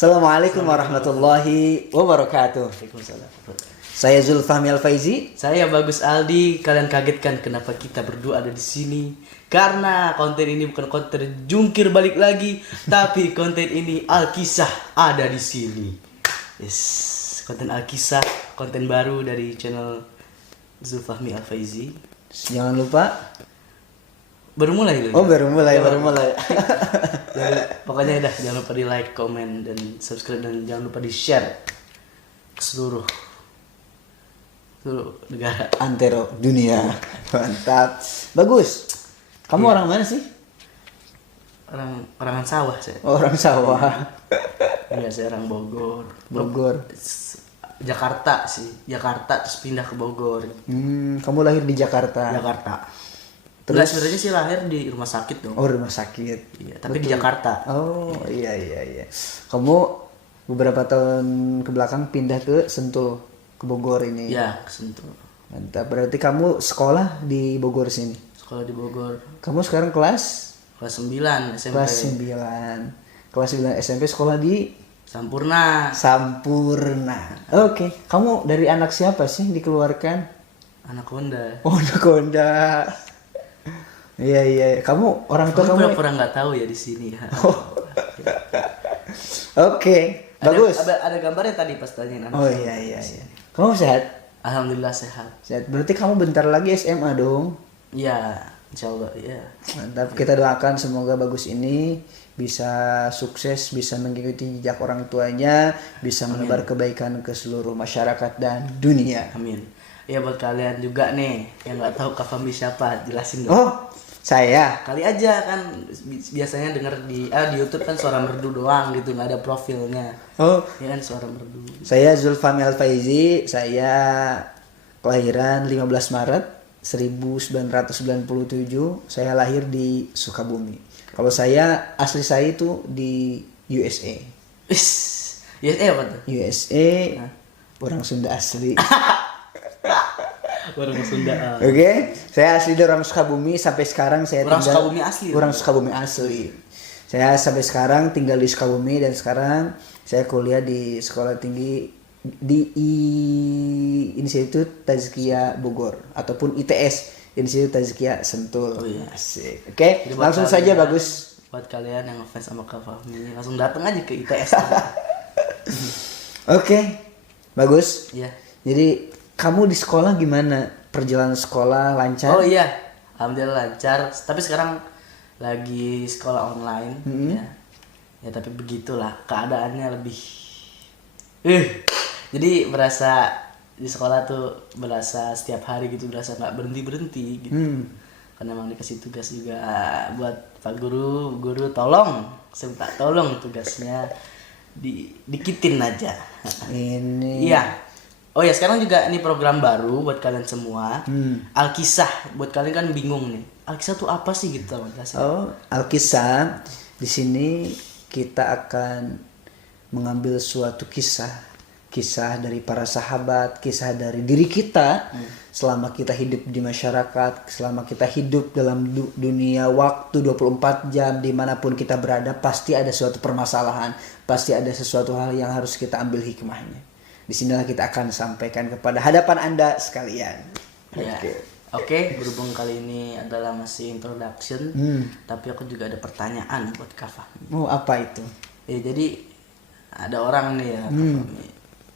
Assalamualaikum warahmatullahi wabarakatuh. Waalaikumsalam. Saya Zulfahmi Al-Faizi. Saya Bagus Aldi. Kalian kagetkan kenapa kita berdua ada di sini? Karena konten ini bukan konten jungkir balik lagi, tapi konten ini Alkisah ada di sini. Yes, konten Alkisah, konten baru dari channel Zulfahmi Al-Faizi. Jangan lupa. Baru mulai loh. Oh, baru mulai. Pokoknya dah, jangan lupa di like, komen, dan subscribe, dan jangan lupa di share ke seluruh negara. Antero dunia. Mantap. Bagus. Kamu Iya. orang mana sih? Orangan sawah saya. Orang sawah. Iya, saya orang Bogor. Bogor. Jakarta sih. Jakarta terus pindah ke Bogor. Kamu lahir di Jakarta. Jakarta. Terus? Terus sebenarnya sih lahir di rumah sakit dong. Oh, rumah sakit. Iya, tapi di Jakarta. Oh, iya. Kamu beberapa tahun ke belakang pindah ke Sentul, ke Bogor ini. Iya, ke Sentul. Mantap. Berarti kamu sekolah di Bogor sini. Sekolah di Bogor. Kamu sekarang kelas 9 SMP. Kelas 9. Kelas 9 SMP sekolah di Sampurna. Sampurna. Oke. Kamu dari anak siapa sih dikeluarkan? Anak Honda. Oh, anak Honda. Iya. Kamu orang tua Kamu kamu. pura-pura nggak tahu ya di sini ya. Oke. Bagus. Ada gambarnya tadi pas tanyain anak. Oh iya. Kamu sehat? Alhamdulillah sehat. Sehat. Berarti kamu bentar lagi SMA dong. Iya, insyaallah ya. Mantap. Kita doakan semoga Bagus ini bisa sukses, bisa mengikuti jejak orang tuanya, bisa menebar kebaikan ke seluruh masyarakat dan dunia. Amin. Ya buat kalian juga nih yang nggak tahu Kak Fahmi siapa, jelasin dong. Oh, saya. Kali aja kan biasanya denger di YouTube kan suara merdu doang gitu, nggak ada profilnya. Oh, Ya kan suara merdu. saya Zulfahmi Al-Faizi. Saya kelahiran 15 Maret 1997. Saya lahir di Sukabumi. Kalau saya asli saya itu di USA. Apa tuh? USA, orang Sunda asli. Orang Sunda. Oke, saya asli dari orang Sukabumi. Sampai sekarang saya Orang tinggal. Sukabumi asli. Orang Sukabumi asli. Saya sampai sekarang tinggal di Sukabumi dan sekarang saya kuliah di sekolah tinggi di Institut Tazkiyah Bogor ataupun ITS, Institut Tazkiyah Sentul. Oh iya. Asik. Oke, Jadi buat langsung saja kalian- Bagus. Buat kalian yang ngefans sama Kak Fahmi, langsung datang aja ke ITS. Oke, Bagus. Iya. Jadi kamu di sekolah gimana? Perjalanan sekolah lancar? Oh iya, alhamdulillah lancar. Tapi sekarang lagi sekolah online, ya. Ya tapi begitulah keadaannya lebih. Jadi berasa di sekolah tuh berasa setiap hari gitu, berasa nggak berhenti gitu. Karena emang dikasih tugas juga buat Pak Guru tolong, saya minta tolong tugasnya dikitin aja. Ini. Iya. Oh ya, sekarang juga ini program baru buat kalian semua. Alkisah. Buat kalian kan bingung nih. Alkisah tuh apa sih gitu, jelasin. Oh, Alkisah. Di sini kita akan mengambil suatu kisah dari para sahabat, kisah dari diri kita selama kita hidup di masyarakat, selama kita hidup dalam dunia waktu 24 jam dimanapun kita berada, pasti ada suatu permasalahan, pasti ada sesuatu hal yang harus kita ambil hikmahnya. Disinilah kita akan sampaikan kepada hadapan Anda sekalian. Ya. Oke, berhubung kali ini adalah masih introduction, tapi aku juga ada pertanyaan buat Kak Fahmi. Oh, apa itu? Ya, jadi ada orang nih ya, Kak Fahmi.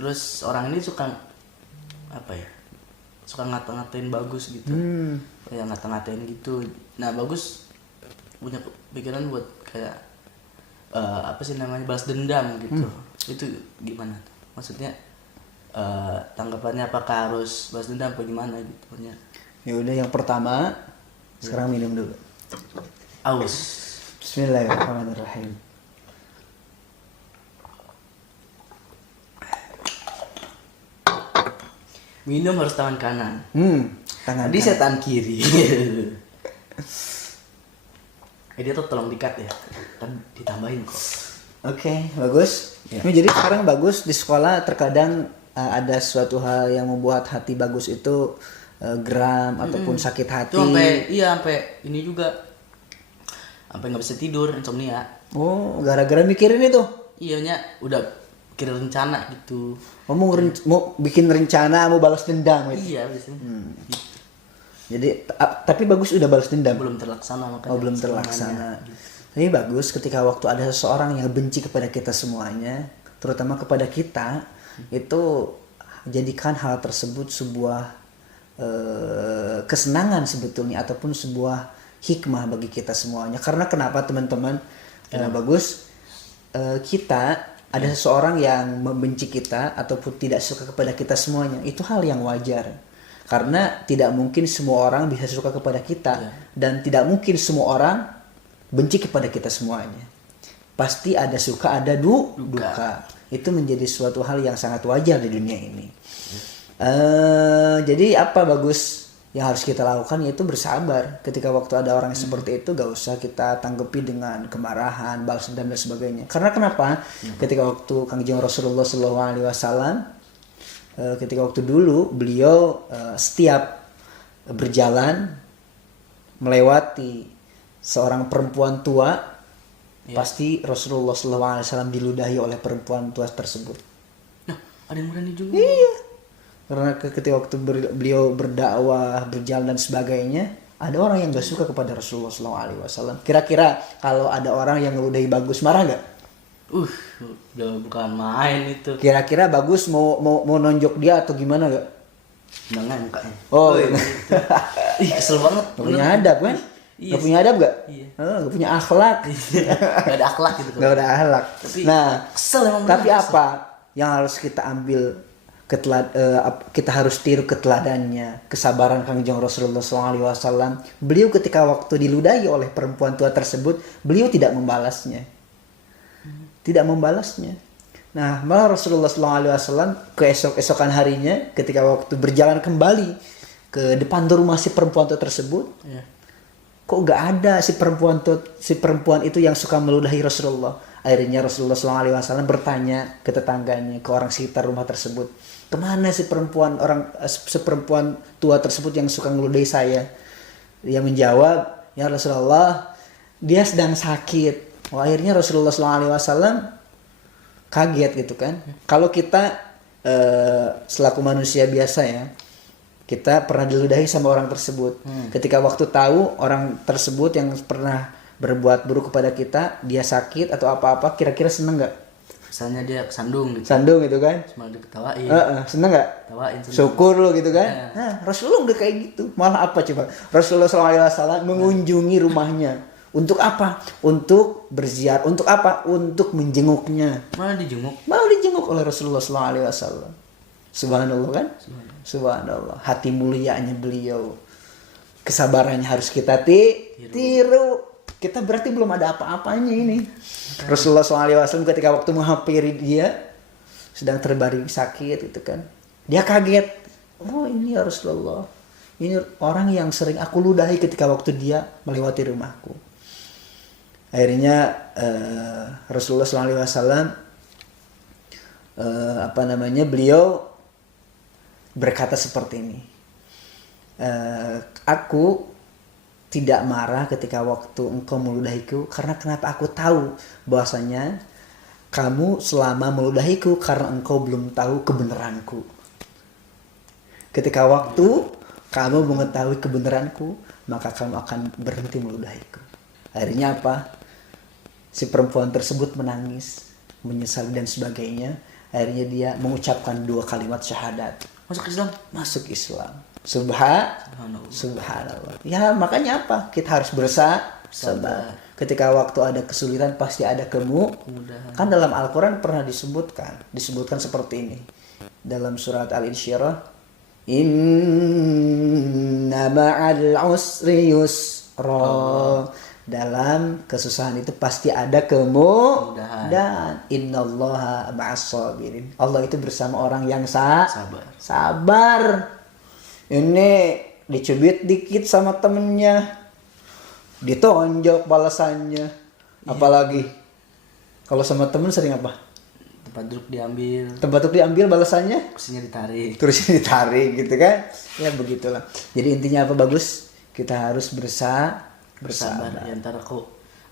Terus orang ini suka apa ya? Suka ngata-ngatain Bagus gitu. Ya ngata-ngatain gitu. Nah, Bagus punya pikiran buat kayak apa sih namanya? Balas dendam gitu. Itu gimana tuh? Maksudnya tanggapannya apakah harus balas dendam apa gimana gitu punya? Ya udah, yang pertama sekarang minum dulu. Aus. Bismillahirrahmanirrahim. Minum harus tangan kanan. Tangan Tadi saya tangan kiri. Dia tuh tolong dikat ya. Kan ditambahin kok. Oke, Bagus. Ini jadi sekarang Bagus di sekolah terkadang ada suatu hal yang membuat hati Bagus itu geram ataupun sakit hati. Itu sampai ini juga sampai nggak bisa tidur, insomnia. Oh, gara-gara mikirin itu. Nya udah kira rencana gitu. Mau bikin rencana mau balas dendam gitu. Iya biasanya. Jadi tapi bagus udah balas dendam. Belum terlaksana makanya. Belum terlaksana. Tapi bagus ketika waktu ada seseorang yang benci kepada kita semuanya, terutama kepada kita, itu jadikan hal tersebut sebuah kesenangan sebetulnya ataupun sebuah hikmah bagi kita semuanya. Karena kenapa teman-teman? Bagus kita ada seseorang yang membenci kita ataupun tidak suka kepada kita semuanya, itu hal yang wajar. Karena tidak mungkin semua orang bisa suka kepada kita dan tidak mungkin semua orang benci kepada kita semuanya. Pasti ada suka, ada duka. Itu menjadi suatu hal yang sangat wajar di dunia ini. Jadi apa bagus yang harus kita lakukan yaitu bersabar. Ketika waktu ada orang yang seperti itu, gak usah kita tanggapi dengan kemarahan, balas dendam dan sebagainya. Karena kenapa? Ketika waktu Kangjeng Rasulullah SAW, ketika waktu dulu beliau setiap berjalan melewati seorang perempuan tua, pasti Rasulullah SAW diludahi oleh perempuan tua tersebut. Nah, ada yang berani juga. Iya. Karena ketika waktu beliau berdakwah, berjalan dan sebagainya, ada orang yang gak suka kepada Rasulullah SAW. Kira-kira kalau ada orang yang ngeludahi Bagus, marah gak? Udah bukan main itu. Kira-kira Bagus mau nonjok dia atau gimana gak? Jangan mukanya. Oh, gitu. Ih, kesel banget. Gak punya adab kan? Iya, gak punya adab gak? Iya. Gak punya akhlak. Gak ada akhlak gitu. Gak ada akhlak. Tapi nah, kesel emang. Tapi apa yang harus kita ambil? Kita harus tiru keteladannya, kesabaran Kangjeng Rasulullah SAW. Beliau ketika waktu diludahi oleh perempuan tua tersebut, beliau tidak membalasnya. Nah, malah Rasulullah SAW keesokan harinya, ketika waktu berjalan kembali ke depan rumah si perempuan tua tersebut, kok gak ada si perempuan itu yang suka meludahi Rasulullah. Akhirnya Rasulullah SAW bertanya ke tetangganya, ke orang sekitar rumah tersebut, kemana si perempuan tua tersebut yang suka ngeludahi saya? Dia menjawab, ya Rasulullah, dia sedang sakit. Akhirnya Rasulullah SAW kaget gitu kan. Kalau kita selaku manusia biasa ya, kita pernah diludahi sama orang tersebut. Ketika waktu tahu orang tersebut yang pernah berbuat buruk kepada kita, dia sakit atau apa-apa, kira-kira seneng gak? Misalnya dia kesandung gitu. Sandung gitu kan? Cuma diketawain. Seneng gak? Tawain. Syukur lo gitu kan? Nah, Rasulullah udah kayak gitu. Malah apa coba? Rasulullah SAW mengunjungi rumahnya. Untuk apa? Untuk berziarah. Untuk apa? Untuk menjenguknya. Malah dijenguk oleh Rasulullah SAW. Subhanallah kan? Subhanallah. Hati mulianya beliau. Kesabarannya harus kita tiru. Kita berarti belum ada apa-apanya ini. Rasulullah SAW ketika waktu menghampiri dia sedang terbaring sakit gitu kan, dia kaget. Oh, ini ya Rasulullah, ini orang yang sering aku ludahi ketika waktu dia melewati rumahku. Akhirnya Rasulullah SAW beliau berkata seperti ini, aku tidak marah ketika waktu engkau meludahiku, karena kenapa? Aku tahu bahwasanya kamu selama meludahiku karena engkau belum tahu kebenaranku. Ketika waktu kamu mengetahui kebenaranku, maka kamu akan berhenti meludahiku. Akhirnya apa? Si perempuan tersebut menangis, menyesal dan sebagainya. Akhirnya dia mengucapkan 2 kalimat syahadat. Masuk Islam. Subhanallah. Ya makanya apa? Kita harus bersabar. Ketika waktu ada kesulitan pasti ada kemudahan. Kan dalam Al-Quran pernah disebutkan seperti ini. Dalam surat Al-Insyirah, inna ma'al usri yusra. Dalam kesusahan itu pasti ada kemudahan. Innallaha ma'as sabirin. Allah itu bersama orang yang sabar. Ini dicubit dikit sama temennya, ditonjok balasannya. Apalagi kalau sama temen sering apa? Tempat duduk diambil balasannya, kursinya ditarik gitu kan. Ya begitulah. Jadi intinya apa? Bagus, kita harus bersabar. Ya, ntar aku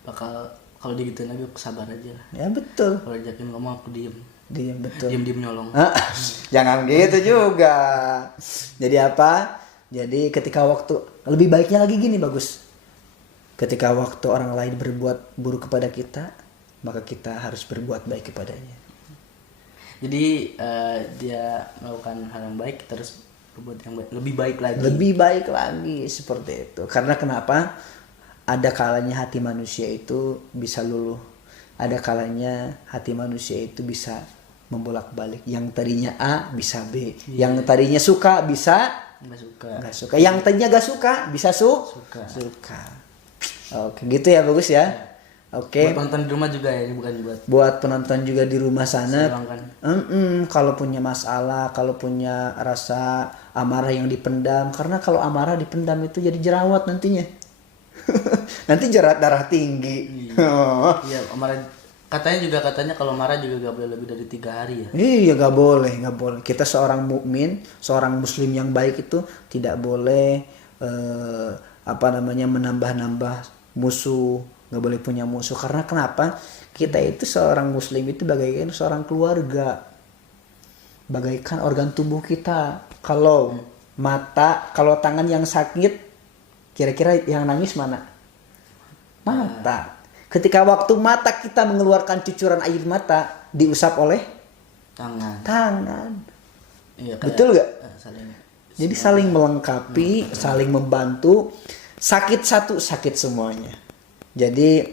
bakal kalau digituin lagi aku sabar aja lah. Ya betul. Kalau diajakin ngomong aku diem. Diam betul. Diem nyolong. Jangan gitu juga. Jadi apa? Jadi ketika waktu, lebih baiknya lagi gini bagus. Ketika waktu orang lain berbuat buruk kepada kita, maka kita harus berbuat baik kepadanya. Jadi dia melakukan hal yang baik, kita harus berbuat yang baik, lebih baik lagi. Lebih baik lagi seperti itu. Karena kenapa? Ada kalanya hati manusia itu bisa luluh. Ada kalanya hati manusia itu bisa membolak-balik. Yang tadinya A bisa B. Yang tadinya suka bisa Nggak suka. Yang tadinya gak suka bisa suka. Oke, gitu ya bagus ya. Oke. Buat penonton di rumah juga ya, ini bukan Buat penonton juga di rumah sana. silangkan. Kalau punya masalah, kalau punya rasa amarah yang dipendam, karena kalau amarah dipendam itu jadi jerawat nantinya. Nanti jerat darah tinggi. Iya, katanya kalau marah juga gak boleh lebih dari 3 hari ya. Iya, gak boleh. Kita seorang mukmin, seorang muslim yang baik itu tidak boleh menambah-nambah musuh, gak boleh punya musuh. Karena kenapa? Kita itu seorang muslim itu bagaikan seorang keluarga, bagaikan organ tubuh kita. Kalau tangan yang sakit, kira-kira yang nangis mana? Mata. Ketika waktu mata kita mengeluarkan cucuran air mata, diusap oleh tangan. Iya, betul gak? Saling. Jadi saling melengkapi, saling membantu. Sakit satu, sakit semuanya. Jadi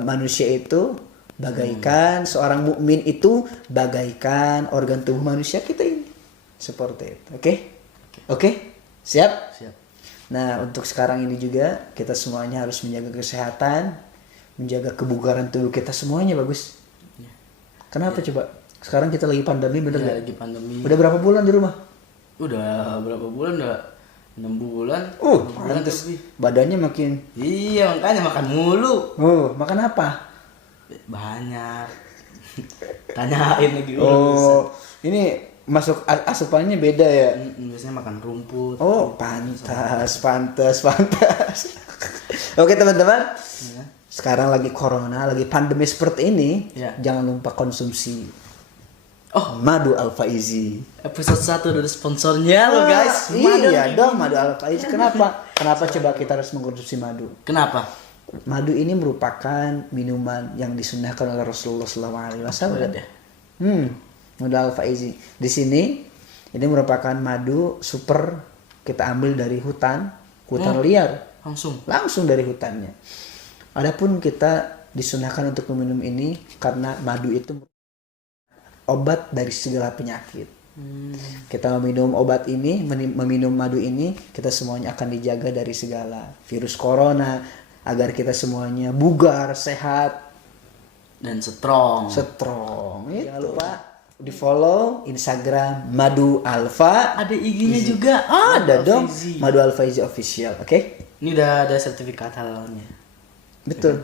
manusia itu bagaikan seorang mukmin itu bagaikan organ tubuh manusia kita ini. Seperti itu. Oke? Siap? Nah, untuk sekarang ini juga kita semuanya harus menjaga kesehatan, menjaga kebugaran tubuh kita semuanya bagus. Kenapa coba? Sekarang kita lagi pandemi, bener nggak? Lagi pandemi. Udah berapa bulan di rumah? Udah berapa bulan? Udah 6 bulan. Pantes. Badannya makin. Iya, makanya makan mulu. Makan apa? Banyak. Tanyain lagi. Ini masuk asupannya beda ya? Biasanya makan rumput. Pantas. Oke teman-teman. Sekarang lagi corona, lagi pandemi seperti ini. Jangan lupa konsumsi madu Al-Faizi. Episode 1 dari sponsornya lo guys. Iya dong, madu Al-Faizi. Kenapa coba kita harus mengkonsumsi madu? Kenapa? Madu ini merupakan minuman yang disunahkan oleh Rasulullah SAW. Madu Al-Faizi. Di sini ini merupakan madu super, kita ambil dari hutan liar. Langsung dari hutannya. Adapun kita disunahkan untuk meminum ini karena madu itu obat dari segala penyakit. Kita meminum obat ini, meminum madu ini, kita semuanya akan dijaga dari segala virus corona, agar kita semuanya bugar, sehat, dan strong. Jangan lupa di follow Instagram Madu Alfa. Ada IG-nya juga. Ada dong. Madu Al-Faizi official. Ini udah ada sertifikat halalnya. Betul.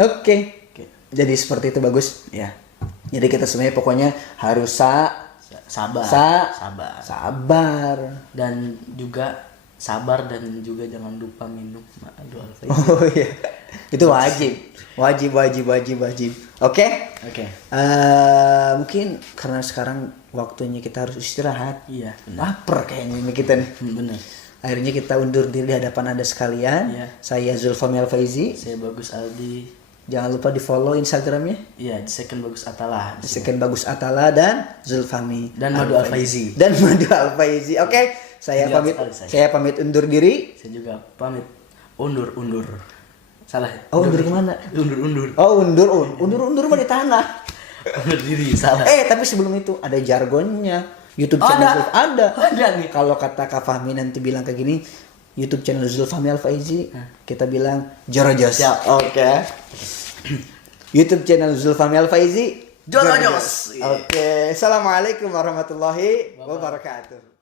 Oke. Jadi seperti itu bagus. Ya. Jadi kita semuanya pokoknya harus sabar. Dan juga sabar dan juga jangan lupa minum madu Al-Faizi. Iya. Itu wajib. Oke. Mungkin karena sekarang waktunya kita harus istirahat. Iya, benar. Laper kayaknya ini kita nih. Benar. Akhirnya kita undur diri di hadapan Anda sekalian. Iya. Saya Zulfami Al-Faizi. Saya Bagus Aldi. Jangan lupa di follow Instagramnya. Iya, Second Bagus Atala. Second Bagus Atala dan Zulfami dan Madu Al-Faizi. Oke. Saya pamit undur diri. Saya juga pamit undur. Salah. Undur kemana? Undur mah di tanah. Undur diri, salah. Tapi sebelum itu ada jargonnya. YouTube channel ada nih. Kalau kata Kak Fahmi nanti bilang kayak gini, YouTube channel Zulfami Al-Faizi, kita bilang jorojos. Oke. YouTube channel Zulfami Al-Faizi, jorojos. Oke. Assalamualaikum warahmatullahi wabarakatuh.